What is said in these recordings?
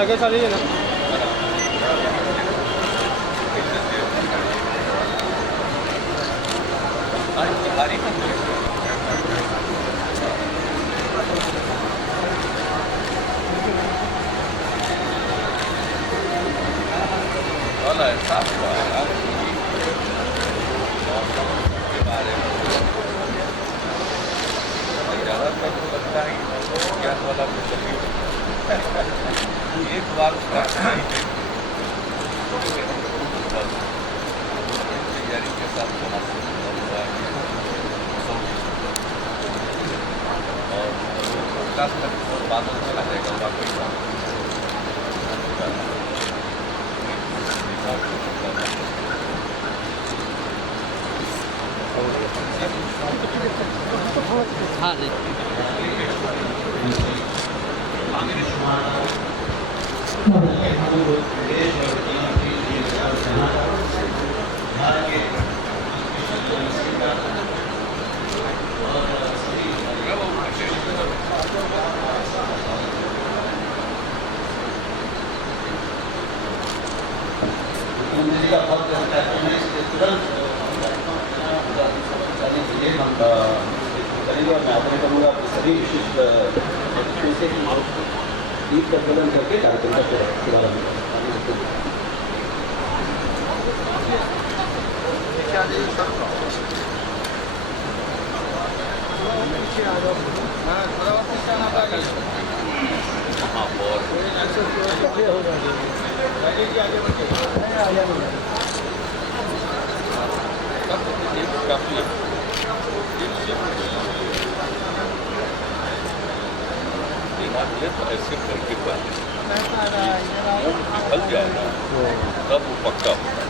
आगे चलिए ना। एक बार तैयारी के साथ और बादल चला जाएगा वाकई हाँ मैं आग्रह करूँगा सभी विशिष्ट से दीप प्रज्वलन करके कार्यक्रम का शुभारंभ ये तो ऐसे करके वो निकल जाएगा तब वो पक्का होगा।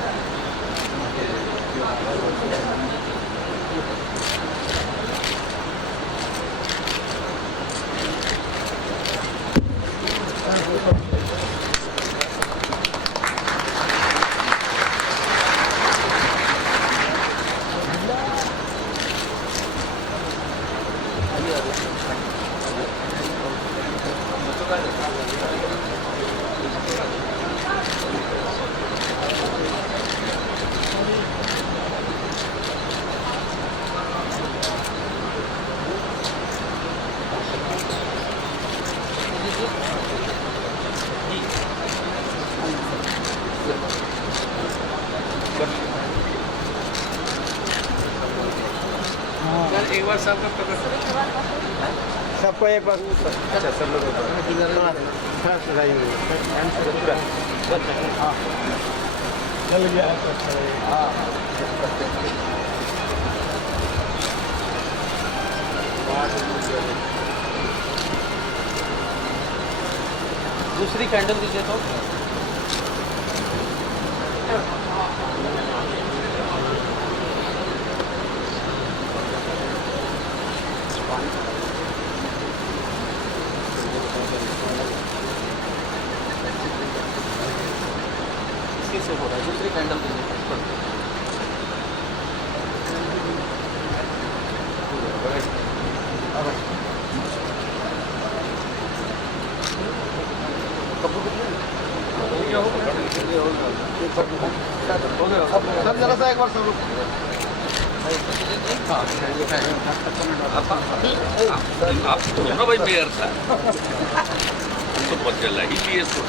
एक बार सबका पकड़ सबको एक बार अच्छा सब लोग चल गया। दूसरी कैंडल दीजिए तो से हो रहा है। दूसरी कैंडल जरा सा एक बार सब लोग आप दोनों भाई मेयर था तो बहुत चल ही लिए तो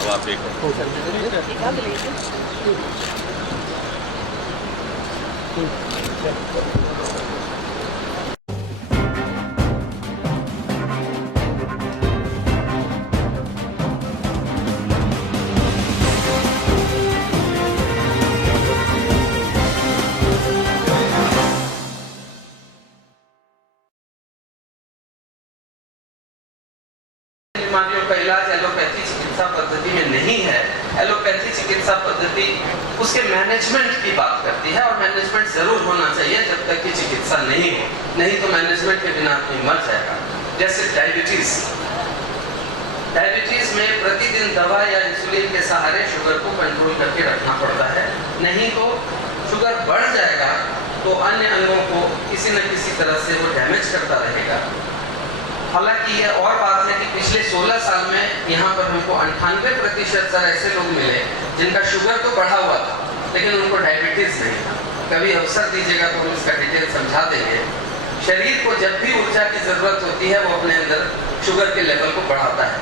अब आप एक बीमारियों का इलाज एलोपैथी चिकित्सा पद्धति में नहीं है। एलोपैथी चिकित्सा पद्धति उसके मैनेजमेंट की बात करती है और मैनेजमेंट जरूर होना चाहिए जब तक कि चिकित्सा नहीं हो, नहीं तो मैनेजमेंट के बिना आदमी मर जाएगा। जैसे डायबिटीज में प्रतिदिन दवा या इंसुलिन के सहारे शुगर को कंट्रोल करके रखना पड़ता है, नहीं तो शुगर बढ़ जाएगा तो अन्य अंगों को किसी न किसी तरह से वो डैमेज करता रहेगा। हालांकि ये और बात है कि पिछले 16 साल में यहाँ पर हमको 98% ऐसे लोग मिले जिनका शुगर तो बढ़ा हुआ था लेकिन उनको डायबिटीज नहीं था। कभी अवसर दीजिएगा तो हम इसका डिटेल समझा देंगे। शरीर को जब भी ऊर्जा की जरूरत होती है वो अपने अंदर शुगर के लेवल को बढ़ाता है।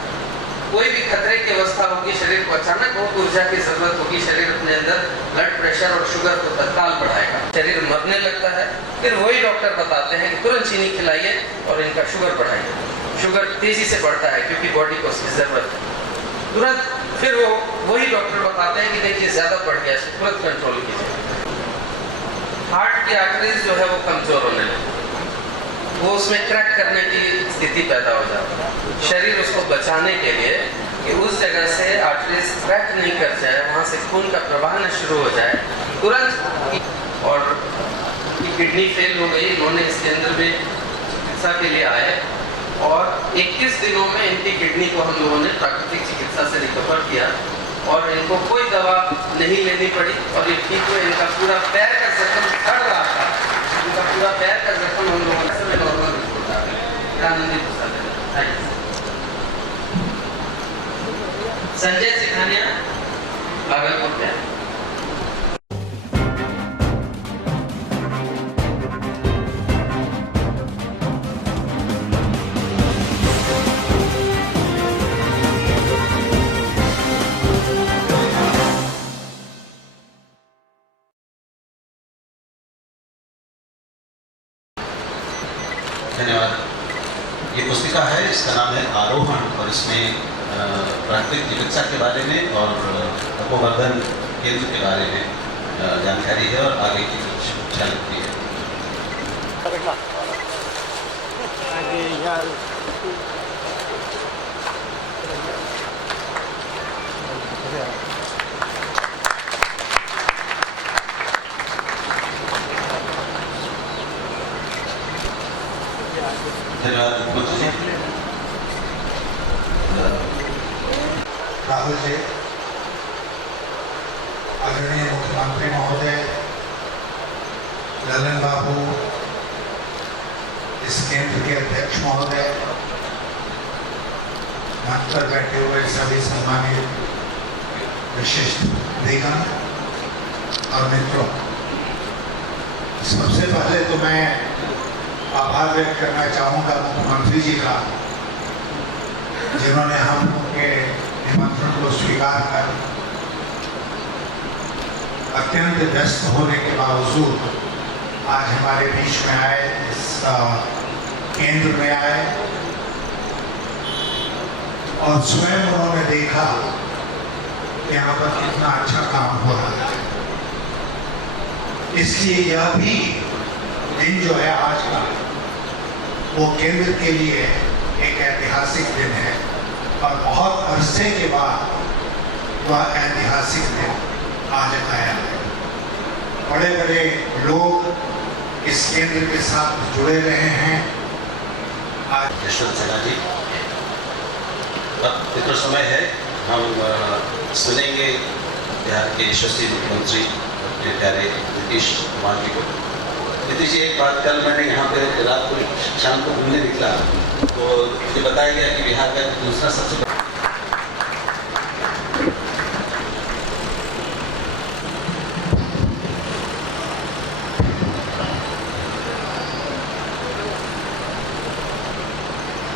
कोई भी खतरे की अवस्था होगी, शरीर को अचानक बहुत ऊर्जा की जरूरत होगी, शरीर अपने अंदर ब्लड प्रेशर और शुगर को तत्काल बढ़ाएगा, शरीर मरने लगता है। फिर वही डॉक्टर बताते हैं कि तुरंत चीनी खिलाइए और इनका शुगर बढ़ाइए। शुगर तेजी से बढ़ता है क्योंकि बॉडी को उसकी जरूरत है। तुरंत फिर वही डॉक्टर बताते हैं कि देखिए ज्यादा बढ़ गया, इसको तुरंत कंट्रोल कीजिए। हार्ट की आर्टरीज जो है वो कमजोर होने लगती है, वो उसमें क्रैक करने की स्थिति पैदा हो जाती है। शरीर उसको बचाने के लिए कि उस जगह से आर्टरीज क्रैक नहीं कर जाए, वहाँ से खून का प्रवाह न शुरू हो जाए, तुरंत। और किडनी फेल हो गई, इन्होंने इसके अंदर भी चिकित्सा के लिए आए और 21 दिनों में इनकी किडनी को हम लोगों ने प्राकृतिक चिकित्सा से रिकवर किया और इनको कोई दवा नहीं लेनी पड़ी और ये ठीक हुए। इनका पूरा पैर का जख्म फट रहा था, इनका पूरा पैर का जख्म हम लोगों ने नॉर्मल रिपोर्ट आ गया। आनंदित संजय सिखानिया भागलपुर में। धन्यवाद। ये पुस्तिका है, इसका नाम है आरोहण और इसमें प्राकृतिक चिकित्सा के बारे में और तपोवर्धन केंद्र के बारे में जानकारी है और आगे की कुछ जानकारी है। धन्यवाद मुख्यमंत्री जी। राहुल जी, आदरणीय मुख्यमंत्री महोदय, ललन बाबू, इस केंद्र के अध्यक्ष महोदय, मंच पर बैठे हुए सभी सम्मानित विशिष्ट दीगण और मित्रों, सबसे पहले तो मैं आभार व्यक्त करना चाहूँगा मुख्यमंत्री जी का, जिन्होंने हम लोग के निमंत्रण को स्वीकार कर अत्यंत व्यस्त होने के बावजूद आज हमारे बीच में आए, इस केंद्र में आए और स्वयं उन्होंने देखा कि यहाँ पर कितना अच्छा काम हो रहा है। इसलिए यह भी दिन जो है आज का, वो केंद्र के लिए एक ऐतिहासिक दिन है और बहुत अरसे के बाद वह ऐतिहासिक दिन आज आया है। बड़े बड़े लोग इस केंद्र के साथ जुड़े रहे हैं। आज यशवंत सिन्हा जी, अब इतना समय है, हम सुनेंगे बिहार के यशस्वी मुख्यमंत्री अपने प्यारे नीतीश कुमार जी को। नीतीश जी, एक बात, कल मैंने यहाँ पे रात को शाम को घूमने निकला तो मुझे बताया गया कि बिहार का दूसरा सबसे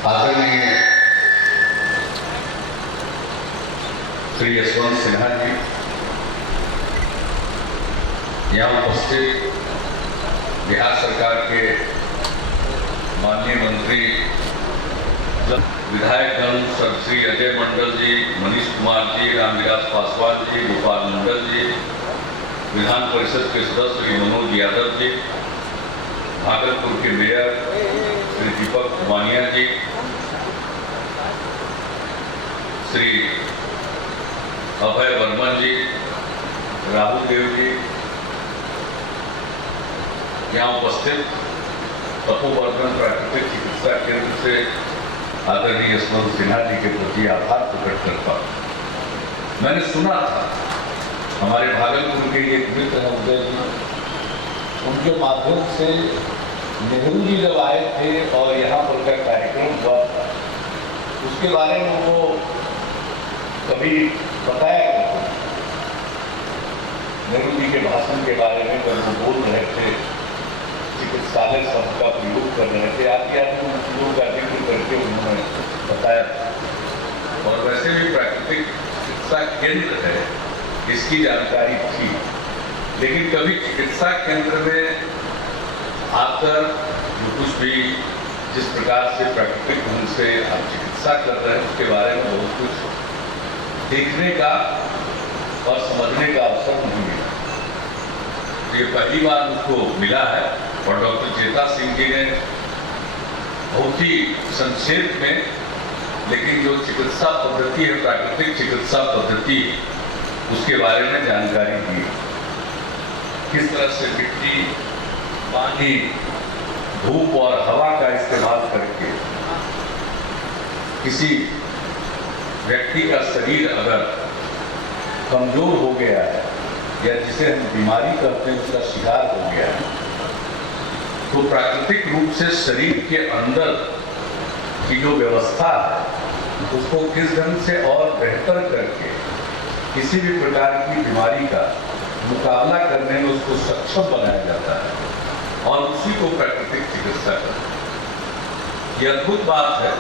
आदरणीय श्री यशवंत सिन्हा जी, यहाँ उपस्थित बिहार सरकार के माननीय मंत्री विधायकगण श्री अजय मंडल जी, मनीष कुमार जी, रामविलास पासवान जी, गोपाल मंडल जी, विधान परिषद के सदस्य श्री मनोज यादव जी, भागलपुर के मेयर श्री दीपक वानिया जी, श्री अभय वर्मन जी, राहुल देव जी, यहाँ उपस्थित तपोवर्धन प्राकृतिक चिकित्सा केंद्र से आदरणीय यशवंत सिन्हा जी के प्रति आभार प्रकट करता हूँ। मैंने सुना था हमारे भागलपुर के एक मित्र हैं उदय जी, उनके माध्यम से नेहरू जी जब आए थे और यहाँ पर का कार्यक्रम हुआ उसके बारे में वो कभी बताया करते थे। नेहरू जी के भाषण के बारे में जब वो बोल रहे थे, चिकित्सालय शब्द का प्रयोग कर रहे थे, आदि चीजों का जिक्र करके उन्होंने बताया। और वैसे भी प्राकृतिक चिकित्सा केंद्र है, इसकी जानकारी थी, लेकिन कभी चिकित्सा केंद्र में आकर जो कुछ भी जिस प्रकार से प्राकृतिक ढंग से आप चिकित्सा कर रहे हैं उसके बारे में बहुत कुछ देखने का और समझने का अवसर नहीं मिला। ये पहली बार मुझको मिला है और डॉक्टर चेता सिंह जी ने बहुत ही संक्षेप में, लेकिन जो चिकित्सा पद्धति है, प्राकृतिक चिकित्सा पद्धति, उसके बारे में जानकारी दी। किस तरह से मिट्टी, पानी, धूप और हवा का इस्तेमाल करके किसी व्यक्ति का शरीर अगर कमजोर हो गया है या जिसे हम बीमारी कहते हैं उसका शिकार हो गया है, तो प्राकृतिक रूप से शरीर के अंदर की जो व्यवस्था है उसको किस ढंग से और बेहतर करके किसी भी प्रकार की बीमारी का मुकाबला करने में उसको सक्षम बनाया जाता है और उसी को प्राकृतिक चिकित्सा करते हैं। यह अद्भुत बात है।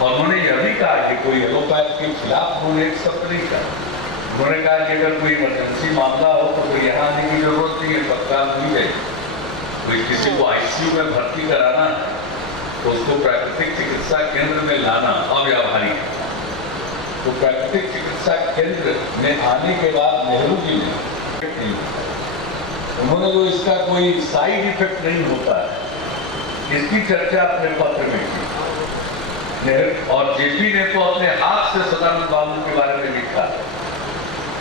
और उन्होंने यह भी कहा कि कोई एलोपैथ के खिलाफ उन्होंने एक शब्द नहीं कहा। उन्होंने कहा कि अगर कोई इमरजेंसी मामला हो तो फिर यहाँ आने की जरूरत नहीं है, तत्काल मिल जाएगी। कोई किसी को आईसीयू में भर्ती कराना है तो उसको प्राकृतिक चिकित्सा केंद्र में लाना अव्यावहारिक है। तो प्राकृतिक चिकित्सा केंद्र में आने के बाद नेहरू जी ने उन्होंने जो इसका कोई साइड इफेक्ट नहीं होता है इसकी चर्चा अपने पत्र में की। और जेपी ने तो अपने हाथ से सदानंद बाबू के बारे में लिखा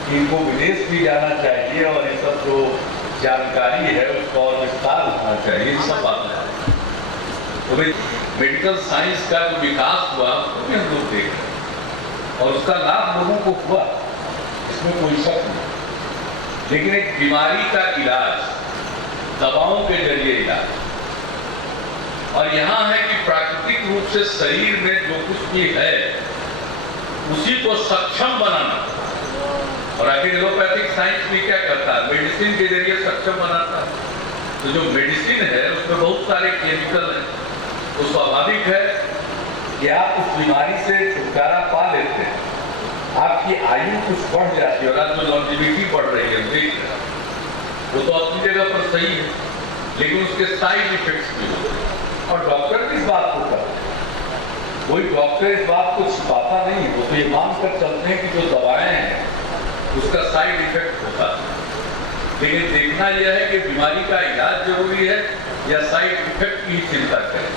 कि इनको विदेश भी जाना चाहिए और ये सब जो जानकारी है उसका और विस्तार होना चाहिए, ये सब बातें हैं। तो भाई मेडिकल साइंस का जो विकास हुआ वो भी हम लोग देख रहे हैं और उसका लाभ लोगों को हुआ, इसमें कोई शक नहीं। लेकिन एक बीमारी का इलाज दवाओं के जरिए इलाज, और यहाँ है कि प्राकृतिक रूप से शरीर में जो कुछ भी है उसी को सक्षम बनाना। और आखिर एलोपैथिक साइंस भी क्या करता है, मेडिसिन के जरिए सक्षम बनाता है। तो जो मेडिसिन है उसमें बहुत सारे केमिकल हैं, तो स्वाभाविक है कि आप उस बीमारी से छुटकारा पा लेते हैं, आपकी आयु कुछ बढ़ जाती है। और आज जो लॉन्जिविटी बढ़ रही है देख रहे हैं, वो तो अपनी जगह पर सही है, लेकिन उसके साइड इफेक्ट्स भी होते हैं। और डॉक्टर भी इस बात को करते हैं, कोई डॉक्टर इस बात को छिपाता नहीं है। वो तो ये मानकर चलते हैं कि जो दवाएं हैं उसका साइड इफेक्ट होता है, लेकिन देखना यह है कि बीमारी का इलाज जरूरी है या साइड इफेक्ट की चिंता करें।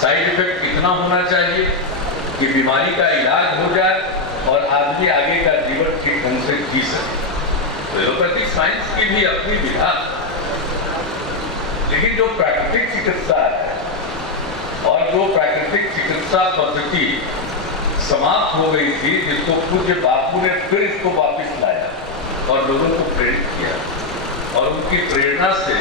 साइड इफेक्ट कितना होना चाहिए कि बीमारी का इलाज हो जाए और आदमी आगे का जीवन ठीक ढंग से जी सके। तो एलोपैथिक साइंस की भी अपनी विधा, लेकिन जो प्राकृतिक चिकित्सा है और जो प्राकृतिक चिकित्सा पद्धति समाप्त हो गई थी, जिसको पूज्य बापू ने फिर इसको वापस लाया और लोगों को प्रेरित किया, और उनकी प्रेरणा से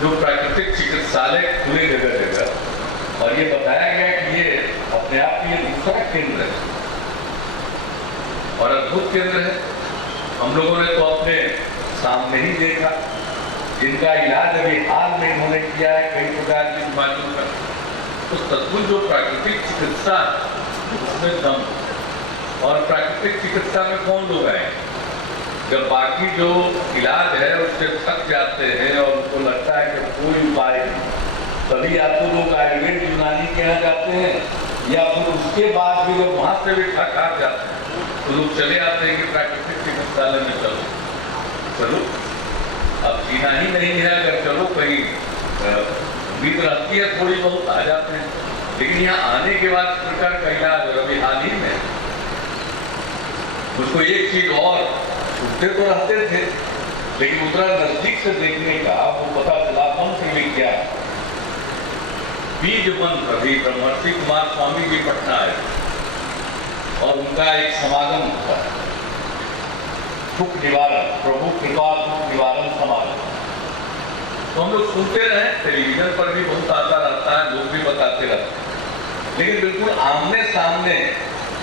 जो प्राकृतिक चिकित्सालय खुले जगह जगह, और ये बताया गया कि ये अपने आप में दूसरा केंद्र है और अद्भुत केंद्र है। हम लोगों ने तो अपने सामने ही देखा, जिनका इलाज अभी हाल में इन्होंने किया है कई प्रकार की बीमारियों का। तो तत्व जो प्राकृतिक चिकित्सा उसमें दम, और प्राकृतिक चिकित्सा में कौन लोग आए जब बाकी जो इलाज है उससे थक जाते हैं और उनको लगता है कि कोई उपाय नहीं, तभी या तो लोग आयुर्वेद यूनानी के यहाँ जाते हैं या फिर उसके बाद भी जब वहां से भी थक हार जाते हैं तो लोग चले आते हैं कि प्राकृतिक चिकित्सालय में चलो। अब जीना ही नहीं है, अगर चलो कहीं उम्मीद रहती है थोड़ी बहुत आ जाते हैं, लेकिन यहाँ आने के बाद इस प्रकार का इलाज अभी हाल ही में उसको एक चीज और छूटते तो रहते थे, लेकिन उतना नजदीक से देखने का वो पता चला। मंत्र विज्ञान बीज मंत्र अभी ब्रह्मर्षि कुमार स्वामी जी पटना है और उनका एक समागम हुआ, दुख निवारण, प्रभु कृपा दुख निवारण समागम। तो हम लोग सुनते रहे, टेलीविजन पर भी बहुत आता रहता है, लोग भी बताते रहते हैं, लेकिन बिल्कुल आमने सामने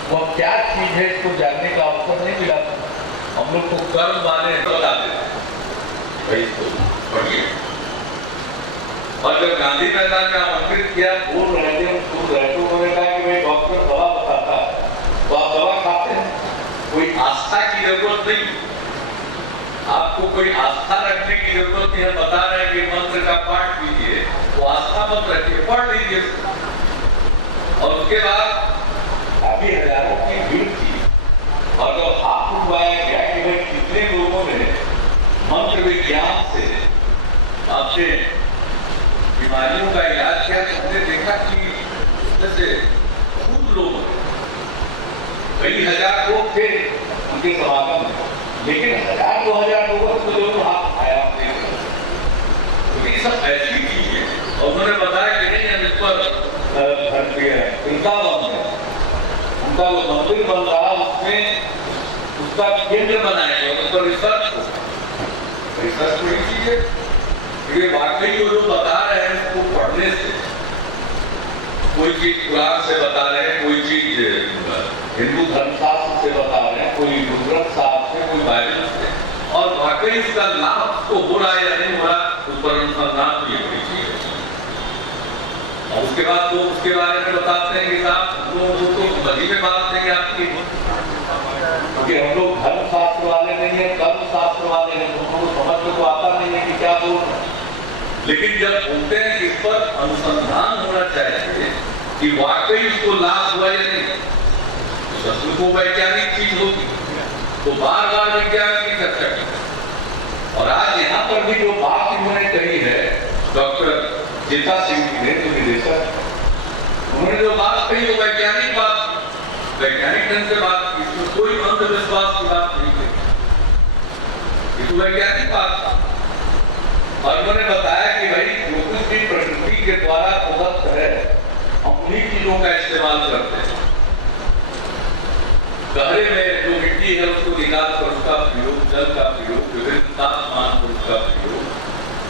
वह क्या चीज है इसको जानने का अवसर नहीं मिला। हम लोग को कर्म वाले बताते थे भाई इसको पढ़िए। और जब गांधी मैदान में आमंत्रित किया, बोल रहे थे, सुन रहे थे, उन्होंने कहा कि भाई डॉक्टर दवा बताता है तो आप दवा खाते हैं, कोई आस्था की जरूरत नहीं, आपको कोई आस्था रखने की जरूरत नहीं है। बता रहे हैं कि मंत्र का पाठ कीजिए, वो आस्था मत रखिए, पढ़ लीजिए। और उसके बाद काफी हजारों की भीड़ थी और जब हाथ उठवाया गया कि भाई कितने लोगों ने मंत्र विज्ञान से आपसे बीमारियों का इलाज किया, तो हमने देखा कि जैसे खूब लोग, कई हजार लोग थे उनके समागम में, लेकिन 1000-2000 लोगों को जो हाथ आया तो ये सब ऐसी चीज है। और उन्होंने बताया कि नहीं हम इस पर उनका जो मंदिर बन रहा उसमें उसका केंद्र बनाएंगे, उस पर रिसर्च कोई चीज है। ये वाकई वो जो बता रहे हैं उसको पढ़ने से, कोई चीज कुरान से बता रहे हैं, कोई चीज हिंदू धर्मशास्त्र से बता रहे हैं, कोई गुरुग्रंथ साहब से, कोई बाइबल से, और वाकई उसका लाभ तो हो रहा है या नहीं हो रहा, उस पर अनुसंधान तो ये बड़ी चीज है। और उसके बाद तो उसके बारे में बताते हैं कि साहब वो तो मजी में बात देंगे आपकी, क्योंकि हम लोग धर्मशास्त्र वाले नहीं है, कर्मशास्त्र वाले हैं, तो समझ में तो आता नहीं है कि क्या बोल रहे हैं। लेकिन जब बोलते हैं कि इस पर अनुसंधान होना चाहिए कि वाकई उसको लाभ हुआ या नहीं, शत्रु को वैज्ञानिक चीज होगी तो बार बार विज्ञान की चर्चा की। और आज यहाँ पर भी जो बात उन्होंने कही है डॉक्टर जीता सिंह जी ने, जो निदेशक, उन्होंने जो बात कही वो वैज्ञानिक बात, वैज्ञानिक ढंग से बात की, इसमें कोई अंधविश्वास की बात नहीं है, ये तो वैज्ञानिक बात। और उन्होंने बताया कि भाई जो कुछ भी प्रकृति के द्वारा प्रदत्त है हम उन्हीं चीजों का इस्तेमाल करते हैं। गहरे में जो मिट्टी है उसको निकाल कर उसका प्रयोग, जल का प्रयोग, विभिन्न तापमान पर उसका प्रयोग,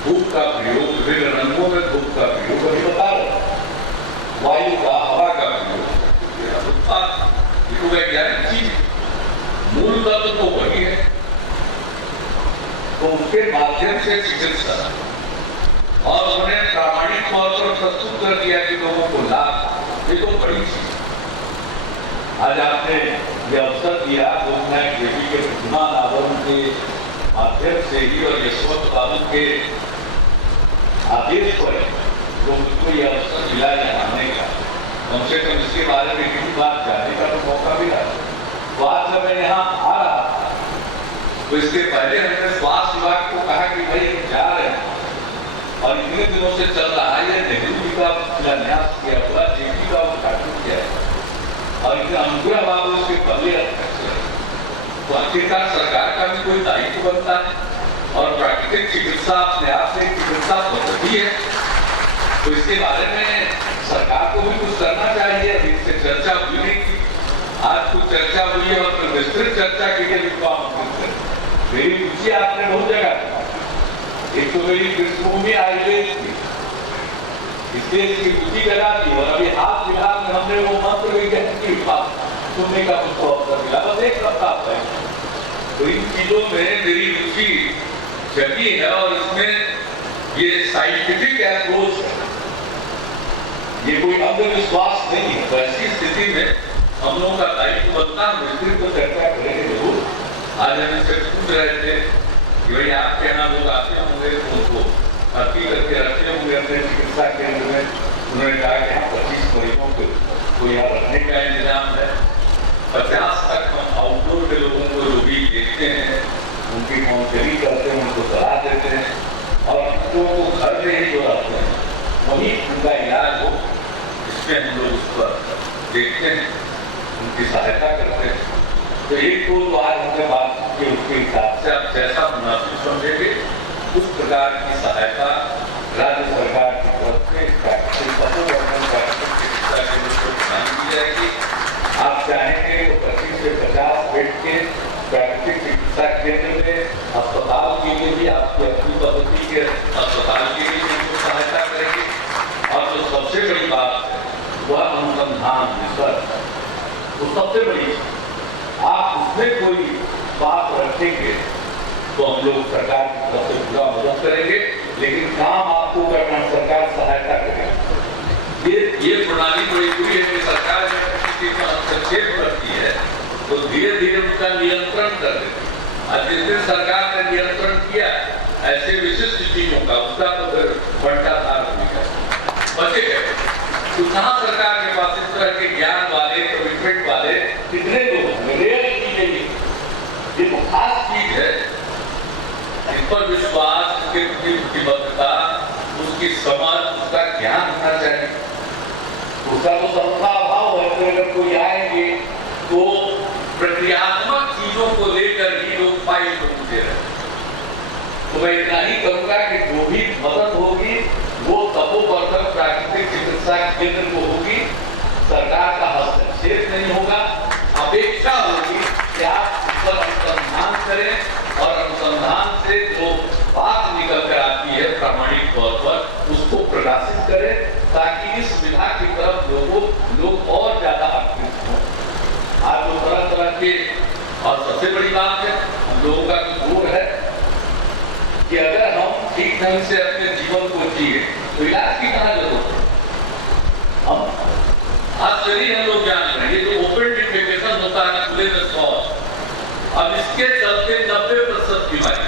धूप का प्रयोग, विभिन्न रंगों में धूप का प्रयोग, अभी बता रहे वायु का, हवा का प्रयोग, ये तो वैज्ञानिक चीज, मूल तत्व तो वही है। तो उसके माध्यम से चिकित्सा, और उन्होंने प्रामाणिक तौर पर प्रस्तुत कर दिया कि लोगों को लाभ, ये तो बड़ी चीज। आज आपने ये अवसर दिया लोकनायक देवी के प्रतिमा अनावरण के माध्यम से ही और यशवंत बाबू के आदेश पर लोगों को यह अवसर मिला यहाँ आने का, कम से कम इसके बारे में किसी बात जानने का तो मौका मिला। तो आज जब मैं यहाँ आ रहा था तो इसके पहले हमने स्वास्थ्य विभाग को कहा कि भाई हम जा रहे हैं और इतने दिनों से चल रहा है, नेहरू जी का शिलान्यास किया हुआ, जेपी का उद्घाटन किया और इतने अनुग्रह बाबू उसके पहले तो आखिरकार सरकार का भी कोई दायित्व बनता है। और प्राकृतिक चिकित्सा अपने आप से चिकित्सा पद्धति है, तो इसके बारे में सरकार को भी कुछ करना चाहिए। अभी इससे चर्चा हुई नहीं थी, आज कुछ चर्चा हुई है और फिर विस्तृत चर्चा के लिए मेरी रुचि आपने बहुत जगह, एक तो मेरी कृष्णभूमि आयुर्वेद थी, इसलिए इसकी रुचि जगा दी, और अभी हाल फिलहाल में हमने वो मंत्र विज्ञान की बात सुनने का मुझको अवसर मिला, बस एक सप्ताह है। तो इन चीजों में मेरी रुचि जगी है और इसमें ये साइंटिफिक अप्रोच है, ये कोई अंधविश्वास नहीं है। तो ऐसी स्थिति में हम लोगों का दायित्व बनता है, विस्तृत तो चर्चा करेंगे जरूर। आज हम इससे पूछ रहे थे कि भाई आपके यहाँ लोग आते होंगे तो उनको भर्ती करके रखते होंगे अपने चिकित्सा केंद्र में। उन्होंने कहा कि यहाँ 25 मरीजों को यहाँ रखने का इंतजाम है, 50 तक हम आउटडोर के लोगों को जो भी देखते हैं उनकी काउंसलिंग करते हैं, उनको सलाह देते हैं, और लोगों को घर में ही जो रहते हैं वही उनका इलाज हो, इसमें हम लोग उस पर देखते हैं, उनकी सहायता करते हैं। तो एक तो आज हमने बात की, उसके हिसाब से आप जैसा मुनासिब समझेंगे उस प्रकार की सहायता राज्य सरकार की तरफ से चिकित्सा केंद्र को प्रदान की जाएगी। आप चाहेंगे तो 25 से 50 बेड के प्राकृतिक चिकित्सा केंद्र में अस्पताल के लिए भी आपकी अपनी पद्धति के अस्पताल के लिए तो हम लोग सरकार की तरफ से पूरा मदद करेंगे, लेकिन काम आपको करना, सरकार सहायता करेगी। ये प्रणाली बड़ी बुरी है कि सरकार जब किसी चीज का हस्तक्षेप करती है तो धीरे धीरे उसका नियंत्रण कर देती है। और जिस दिन सरकार ने नियंत्रण किया ऐसे विशिष्ट चीजों का, उसका तो फिर बंटाधार हो गया, बचे गए। तो कहाँ सरकार के पास इस तरह के ज्ञान वाले, कमिटमेंट वाले कितने लोग हैं? रेयर चीज है ये तो खास चीज है। इन पर विश्वास, उसके प्रति प्रतिबद्धता, उसकी समझ, उसका ज्ञान होना चाहिए। उसका तो सबका अभाव है। तो अगर कोई आएंगे तो प्रक्रियात्मक चीजों को लेकर ही लोग फाइल को पूछे रहे। तो मैं इतना ही कहूंगा कि जो भी मदद होगी वो तपोवर्धक प्राकृतिक चिकित्सा केंद्र को होगी, सरकार का हस्तक्षेप नहीं होगा। अपेक्षा होगी कि आप उस पर अनुसंधान करें और अनुसंधान से जो बात निकल कर आती है प्रामाणिक तौर पर उसको प्रकाशित करें, ताकि इस सुविधा की तरफ लोग और ज्यादा आकर्षित हों। आज जो तरह तरह के, और सबसे बड़ी बात है हम लोगों का कसूर है कि अगर हम ठीक ढंग से अपने जीवन को जिए तो इलाज की कहाँ जरूरत है? हम आज शरीर हम लोग जान रहे हैं, ये जो ओपन डिफेकेशन होता है खुले में शौच, अब इसके चलते 90% बीमारी,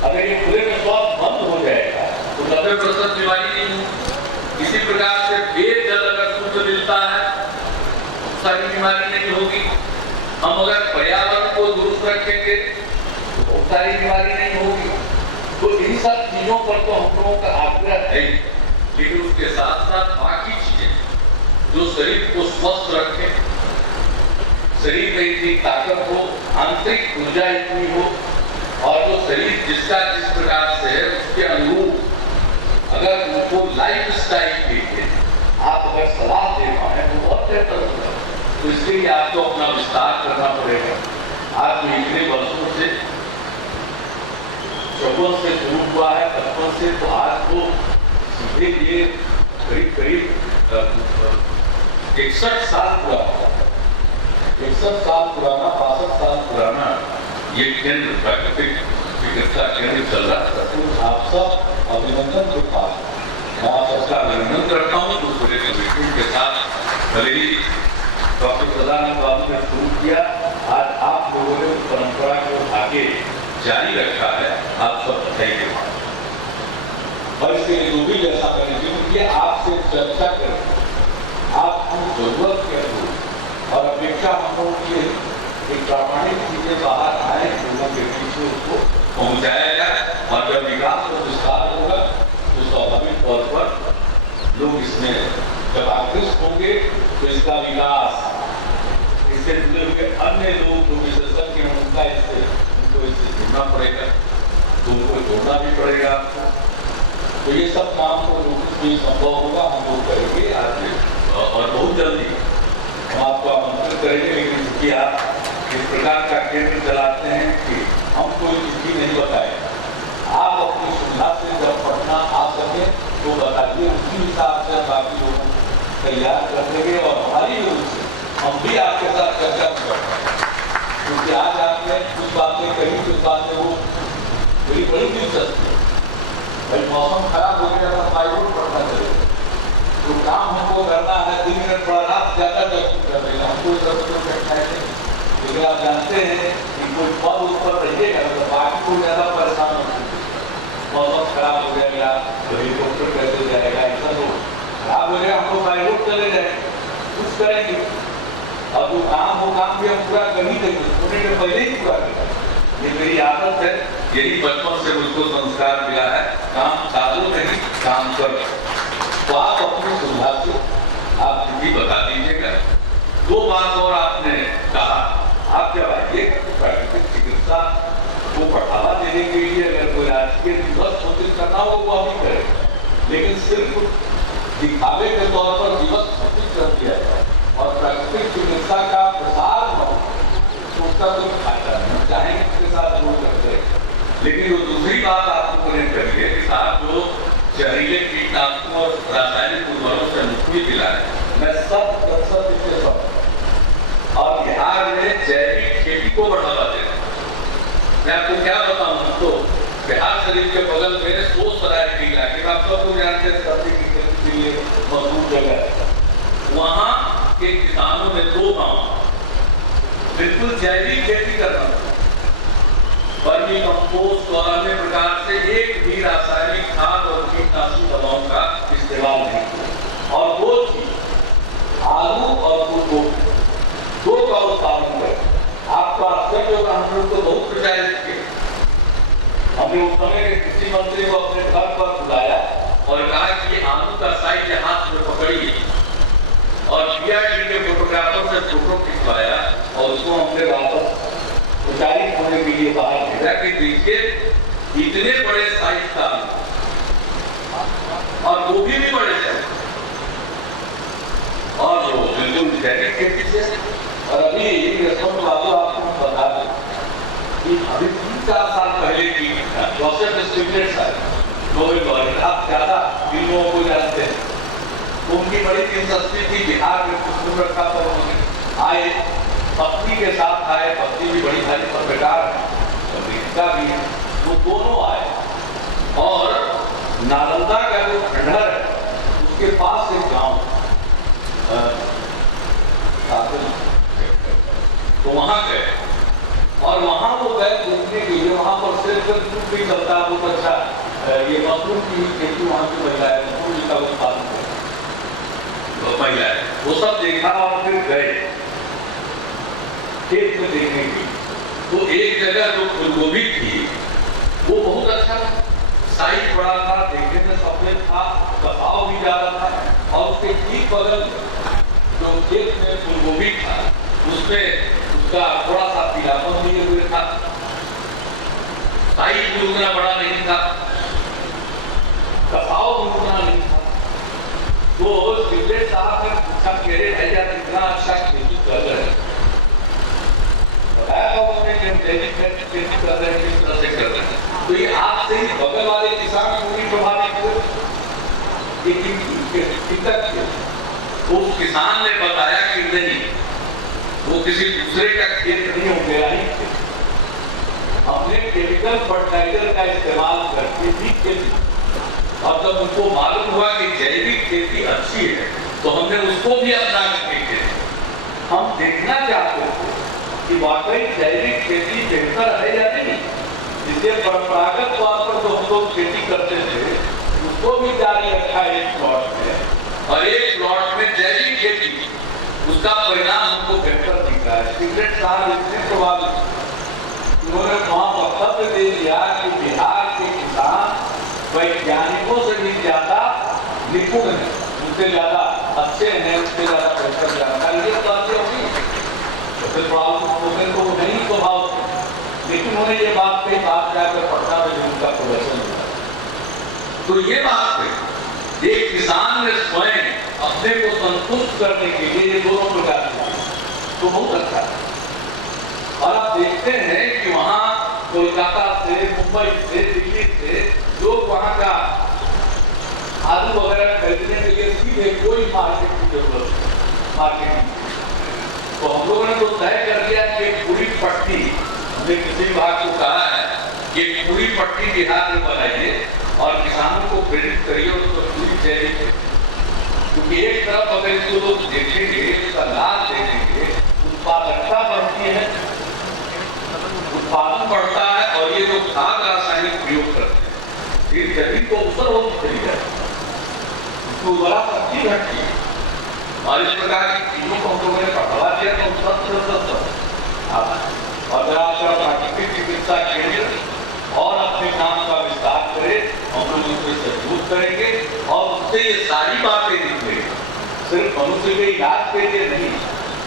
अगर ये खुले में शौच बंद हो जाएगा तो 90% बीमारी नहीं होगी। इसी प्रकार से पेयजल अगर शुद्ध मिलता है सारी बीमारी नहीं होगी। हम अगर पर्यावरण को दुरुस्त रखेंगे तो सारी बीमारी नहीं होगी। तो इन सब चीजों पर तो हम लोगों का आग्रह है, लेकिन उसके साथ साथ बाकी चीजें जो शरीर को स्वस्थ रखें, शरीर में इतनी ताकत हो, आंतरिक ऊर्जा इतनी हो, और जो शरीर जिसका जिस प्रकार से है उसके अनुरूप अगर उनको लाइफ स्टाइल के लिए आप अगर सलाह दे पाए तो बहुत बेहतर होगा। तो इसलिए आपको अपना विस्तार करना पड़ेगा। आज तो इतने वर्षों से 54 से शुरू हुआ है, 55 से, तो आज तो सीधे ये करीब 61 साल पुराना, 61 साल पुराना, 62 साल पुराना ये केंद्र, प्राकृतिक चिकित्सा केंद्र चल रहा है। तो आप सब अभिनंदन के पास मैं आप सबका अभिनंदन करता हूँ। दूसरे के व्यक्तियों के साथ भले ही डॉक्टर सदानंद बाबू ने शुरू किया, आज आप लोगों ने उस परंपरा को आगे जारी रखा है, आप सब बधाई के बाद। और इसके लिए जो भी जैसा करेंगे उनकी आपसे चर्चा करें, आपकी जरूरत के अनुरूप, और अपेक्षा हम लोगों की एक प्रामाणिक चीजें बाहर आए, लोगों के बीच में उसको पहुंचाया जाए। और जब विकास और विस्तार होगा तो स्वाभाविक तौर पर लोग इसमें जब आकृष्ट होंगे तो इसका विकास, इससे जुड़े हुए अन्य लोग जो विशेषज्ञ हैं उनका उनको इससे जुड़ना पड़ेगा, तो उनको जोड़ना भी पड़ेगा। तो ये सब काम को जो कुछ भी संभव होगा हम लोग करेंगे आज और बहुत जल्दी हम आपको आमंत्रित करेंगे। लेकिन चूंकि आप इस प्रकार का केंद्र चलाते हैं कि हम कोई चिट्ठी नहीं बताए, आप अपनी सुविधा से जब पटना आ सके तो बताइए, उसी हिसाब से बाकी लोगों तैयार कर देंगे। और हमारी ओर से हम भी आपके साथ चर्चा करेंगे, क्योंकि आज आपने कुछ बातें कही, कुछ बातें वो बड़ी दिलचस्प है। भाई मौसम खराब हो गया तो बाईरोड पड़ना चाहिए, तो काम हमको करना है, दिन में थोड़ा रात ज्यादा जरूर कर देगा, हमको जरूरत है नहीं। लेकिन आप जानते हैं कि कोई पद उस पर रहिएगा तो बाकी को ज्यादा परेशान हो, मौसम खराब हो जाएगा तो हेलीकॉप्टर कैसे जाएगा, ऐसा तो खराब हो जाएगा, हमको बाईरोड चले जाए, कुछ करेंगे। और जो काम हो काम भी हम पूरा कर ही देंगे, होने के पहले ही पूरा करेंगे। ये मेरी आदत है, यही बचपन से मुझको संस्कार मिला है, काम साधु नहीं काम कर। तो आप अपनी सुविधा से आप चिट्ठी बता दीजिएगा। दो बात और आपने कहा, आप जब आइए प्राकृतिक चिकित्सा को बढ़ावा देने के लिए अगर कोई राजकीय दिवस घोषित करना हो वो अभी करें, लेकिन सिर्फ दिखावे के तौर पर दिवस घोषित कर दिया जाए और प्राकृतिक चिकित्सा का प्रसार हो तो उसका कोई फायदा नहीं, चाहेंगे उसके साथ जरूर करते हैं। लेकिन वो दूसरी बात आपको उन्हें करिए कि साहब जो जहरीले कीटनाशकों और रासायनिक उर्वरकों से मुक्ति दिलाए, मैं 100% इसे सब और बिहार में जैविक खेती को बढ़ावा देना, मैं आपको क्या बताऊं, तो बिहार शरीफ के बगल में सोसराय की इलाके में आप सब लोग जानते हैं सब्जी की खेती के लिए मजबूत जगह है। वहां के किसानों ने 2 गांव बिल्कुल जैविक खेती करना, वर्मी कंपोस्ट और अन्य प्रकार से एक भी रासायनिक खाद और कीटनाशक दवाओं का इस्तेमाल नहीं किया, और 2 चीज आलू और फूलगोभी 2 का उत्पादन करें। आपको आश्चर्य होगा, हम लोग तो बहुत प्रचारित किए। हमने उस समय के कृषि मंत्री को अपने घर पर बुलाया और कहा कि आलू का साइज हाथ में पकड़िए, और PRD के फोटोग्राफर से फोटो खिंचवाया और उसको हमने वापस प्रचारित होने के लिए बाहर भेजा कि देखिए इतने बड़े साइज का, और गोभी भी बड़े साइज, और जो बिल्कुल जैविक खेती से। और अभी रेस्टोरेंट वालों आपको बता दें कि अभी 3-4 साल पहले की जोसेफ स्टिग्लिट्ज़ साहब, आप ज्यादा फिल्मों को जानते हैं, उनकी बड़ी दिलचस्पी थी बिहार में कुछ रखा पर उन्होंने आए, पत्नी के साथ आए, पत्नी भी बड़ी भारी पत्रकार है, लेखिका भी है, वो दोनों आए और नालंदा का जो खंडहर है उसके पास एक गांव, तो वहां गए और वहां वो गए देखने के लिए। वहां पर सिर्फ दूध भी चलता है, बहुत अच्छा ये मशरूम की खेती वहां की महिला है, मशरूम का उत्पादन महिला है, वो सब देखा और फिर गए खेत में देखने की। तो एक जगह जो फूलगोभी थी वो बहुत अच्छा था, साइज बड़ा था, देखने में सफेद था, कसाव भी ज्यादा था, और उसके ठीक बगल जो खेत में फूलगोभी था उसमें उसका थोड़ा सा पीलापन लिए हुए था, साइज भी उतना बड़ा नहीं था, कसाव भी उतना नहीं था। तो स्टिग्लिट्ज़ साहब ने पूछा कि अरे भैया कितना अच्छा खेती कर रहे हैं, बताया उन्होंने कि हम जैविक खेती कर रहे हैं, किस तरह से कर रहे हैं। तो ये आपसे ही बगल वाले किसान पूरी प्रभावित हुए, उस किसान ने बताया कि नहीं, वो किसी दूसरे का खेत नहीं हो गया, हमने केमिकल फर्टिलाइजर का इस्तेमाल करके भी खेती, और जब उनको मालूम हुआ कि जैविक खेती अच्छी है तो हमने उसको भी अपना करके हम देखना चाहते थे कि वाकई जैविक खेती बेहतर है या नहीं। जिससे परंपरागत तौर पर जो हम लोग खेती करते थे उसको भी जारी रखा एक प्लॉट में, और एक प्लॉट में जैविक खेती, उसका परिणाम हमको बेहतर दिख रहा है। स्टिग्लिट्ज़ साहब इतने प्रभावित, उन्होंने वहां वक्तव्य दे दिया कि बिहार के किसान वैज्ञानिकों से भी ज्यादा निपुण है, उनसे ज्यादा अच्छे हैं, उनसे ज्यादा बेहतर जानकारी ये बातें होगी, तो फिर प्रॉब्लम तो नहीं स्वभाव से, लेकिन उन्होंने ये बात कही, बात जाकर पटना में उनका प्रदर्शन हुआ। तो ये बात है, एक किसान ने स्वयं अपने को संतुष्ट करने के लिए ये दोनों प्रकार की, तो बहुत अच्छा है। और आप देखते हैं कि वहां कोलकाता से, मुंबई से, दिल्ली से लोग वहां का आलू वगैरह खरीदने के लिए सीधे कोई मार्केट की जरूरत नहीं, मार्केटिंग। तो हम लोगों ने तो तय कर दिया कि पूरी पट्टी, हमने किसी विभाग को कहा है कि पूरी पट्टी बिहार में बनाइए और किसानों को प्रेरित करिए और उसको पूरी जैविक, क्योंकि एक तरफ अगर इसको लोग देखेंगे, इसका लाभ देखेंगे, उत्पादकता बढ़ती है, उत्पादन बढ़ता है, और ये जो खाद रासायनिक प्रयोग करते हैं फिर जमीन को ऊपर होती चली जाती है, उसको बड़ा शक्ति घटती है, और इस प्रकार की चीजों को हम लोगों ने बढ़ावा दिया तो और आपका प्राकृतिक चिकित्सा केंद्र और अपने काम का विस्तार करें, हम लोग उसको सहयोग करेंगे और उससे ये सारी बातें निकलेंगी, सिर्फ मनुष्य के इलाज के लिए नहीं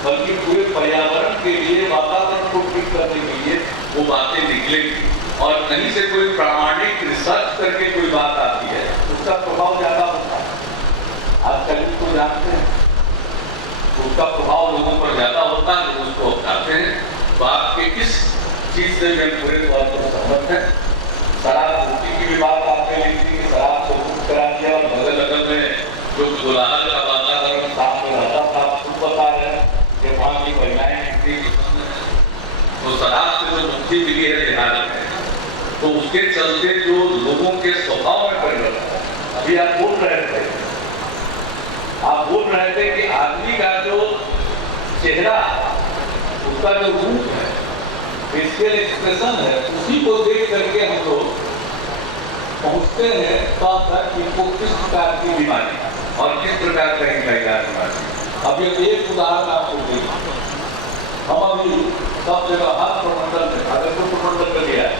बल्कि पूरे पर्यावरण के लिए, वातावरण को ठीक करने के लिए वो बातें निकलेंगी। और कहीं से कोई प्रामाणिक रिसर्च करके कोई बात आती है उसका प्रभाव ज्यादा होता है। आजकल इसको जानते हैं, उसका प्रभाव लोगों पर ज्यादा होता है, लोग उसको अपनाते हैं। तो आपके किस चीज से मैं पूरे तौर पर सहमत है। शराब मुक्ति की भी बात आपने लिखी कि शराब को मुक्त करा दिया, और बगल अगल में जो दुल्हा का वातावरण साफ में रहता था, खुद बता रहे हैं कि वहाँ की महिलाएं, तो शराब से जो मुक्ति मिली है बिहार में, तो उसके चलते जो लोगों के स्वभाव में परिवर्तन, अभी आप बोल रहे थे कि आदमी का जो चेहरा, उसका जो रूप है, फेशियल एक्सप्रेशन है, उसी को देख करके हम लोग पहुंचते हैं तब तक इनको किस प्रकार की बीमारी और किस प्रकार का इनका इलाज बीमारी। अब ये एक उदाहरण आपको दें, हम अभी सब जगह हर प्रमंडल में, भागलपुर प्रमंडल में गया है,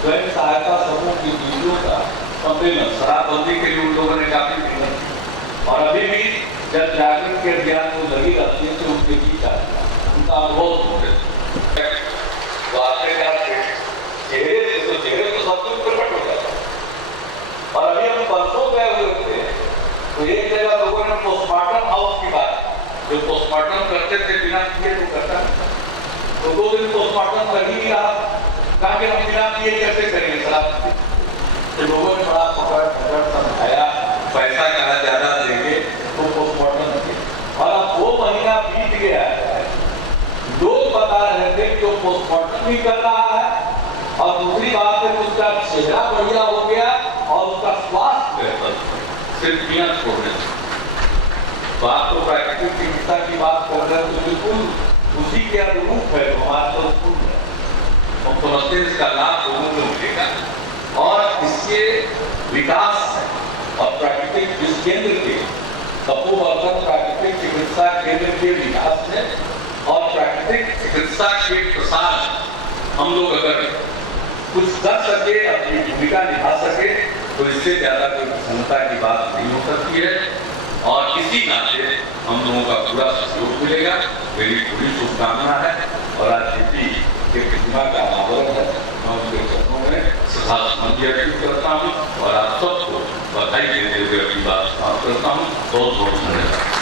स्वयं सहायता समूह की दीदियों का सम्मेलन, शराबबंदी के लिए उन लोगों ने काफी मेहनत की और अभी भी जब जागरण के अभियान को लगी रहती है तो उनके बीच आता है, उनका अनुभव होते तो आपने चेहरे तो सब कुछ प्रकट हो जाता है। और अभी हम परसों गए हुए थे तो एक जगह लोगों ने पोस्टमार्टम हाउस की बात, जो पोस्टमार्टम करते थे बिना किए तो करता तो 2 दिन पोस्टमार्टम कर ही रहा, कहा कि हम बिना किए कैसे करेंगे शराब। तो लोगों ने बड़ा पकड़ समझाया, पैसा कहा ज्यादा देंगे तो पोस्टमार्टम किए। और अब 2 महीना बीत गया है, लोग बता रहे थे कि वो पोस्टमार्टम भी कर रहा है और दूसरी बात है उसका चेहरा बढ़िया हो गया और उसका स्वास्थ्य बेहतर, सिर्फ पियां छोड़ने। तो आप तो प्राकृतिक चिकित्सा की बात कर रहे हैं तो बिल्कुल उसी के अनुरूप है, हमारे तो हम समझते हैं इसका लाभ लोगों को मिलेगा और इसके विकास और प्राकृतिक इस केंद्र के तपोवर्धन प्राकृतिक चिकित्सा केंद्र के विकास में और प्राकृतिक चिकित्सा के प्रसार हम लोग अगर कुछ कर सके, अपनी भूमिका निभा सके तो इससे ज्यादा कोई प्रसन्नता की बात नहीं हो सकती है और इसी नाते हम लोगों का पूरा सहयोग मिलेगा। मेरी पूरी शुभकामना है और आज जेपी के प्रतिमा का अनावरण है, मैं उनके चरणों में श्रद्धांजलि अर्पित करता हूँ और आप सबको बधाई देते हुए अपनी बात समाप्त करता हूँ। बहुत बहुत धन्यवाद।